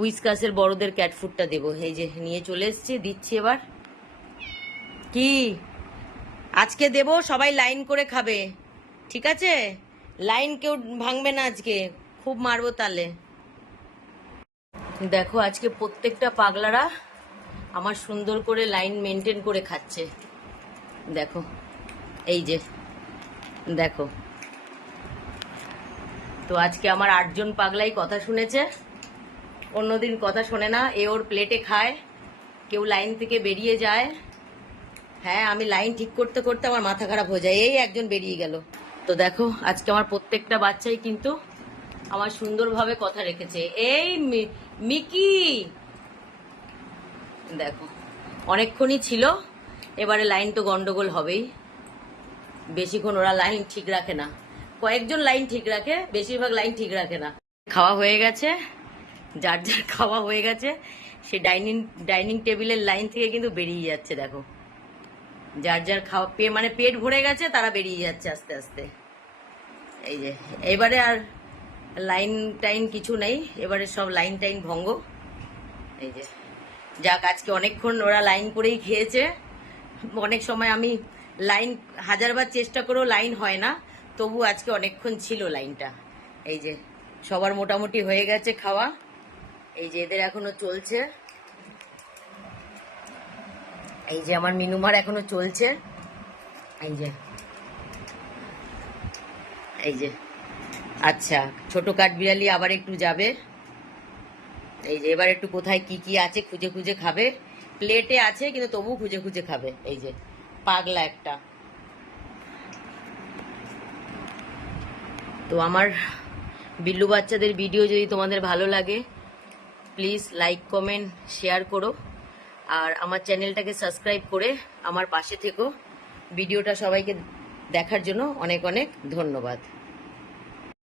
উইসকাসের বড়দের ক্যাট ফুডটা দেবো। এই যে নিয়ে চলে এসেছি, দিচ্ছি এবার। কি আজকে দেবো, সবাই লাইন করে খাবে, ঠিক আছে? লাইন কেউ ভাঙবে না আজকে, খুব মারবো তাহলে। দেখো আজকে প্রত্যেকটা পাগলারা আমার সুন্দর করে লাইন মেনটেন করে খাচ্ছে। দেখো এই যে দেখো, তো আজকে আমার 8 জন পাগলাই কথা শুনেছে, অন্যদিন কথা শোনে না। এ ওর প্লেটে খায়, কেউ লাইন থেকে বেরিয়ে যায়। হ্যাঁ, আমি লাইন ঠিক করতে করতে আমার মাথা খারাপ হয়ে যায়। এই একজন বেরিয়ে গেল। তো দেখো আজকে আমার প্রত্যেকটা বাচ্চাই কিন্তু আমার সুন্দরভাবে কথা রেখেছে। এই মিকি দেখো অনেকক্ষণই ছিল, এবারে লাইন তো গন্ডগোল হবেই। বেশিক্ষণ ওরা লাইন ঠিক রাখে না, কয়েকজন লাইন ঠিক রাখে, বেশিরভাগ লাইন ঠিক রাখে না। খাওয়া হয়ে গেছে, যার যার খাওয়া হয়ে গেছে, সে ডাইনিং টেবিলের লাইন থেকে কিন্তু বেরিয়ে যাচ্ছে। দেখো যার যার খাওয়া মানে পেট ভরে গেছে, তারা বেরিয়ে যাচ্ছে আস্তে আস্তে। এই যে এবারে আর লাইন টাইন কিছু নেই, এবারে সব লাইন টাইন ভঙ্গ। এই যে যাক, আজকে অনেকক্ষণ ওরা লাইন করেই খেয়েছে। অনেক সময় আমি লাইন 1000বার চেষ্টা করেও লাইন হয় না, তবু আজকে অনেকক্ষণ ছিল লাইনটা। এই যে সবার মোটামুটি হয়ে গেছে খাওয়া। এই যে এদের এখনো চলছে। এই যে আমার মিনুমার এখনো চলছে। এই যে এই যে আচ্ছা, ছোট কাঠবিড়ালি আবার একটু যাবে। এই যে এবার একটু কোথায় কি কি আছে খুঁজে খুঁজে খাবে। প্লেটে আছে কিন্তু তবু খুঁজে খুঁজে খাবে। এই যে পাগলা একটা। তো আমার বিল্লু বাচ্চাদের ভিডিও যদি তোমাদের ভালো লাগে, প্লিজ লাইক কমেন্ট শেয়ার করো, আর আমার চ্যানেলটাকে সাবস্ক্রাইব করে আমার পাশে থেকো। ভিডিওটা সবাইকে দেখার জন্য অনেক অনেক ধন্যবাদ।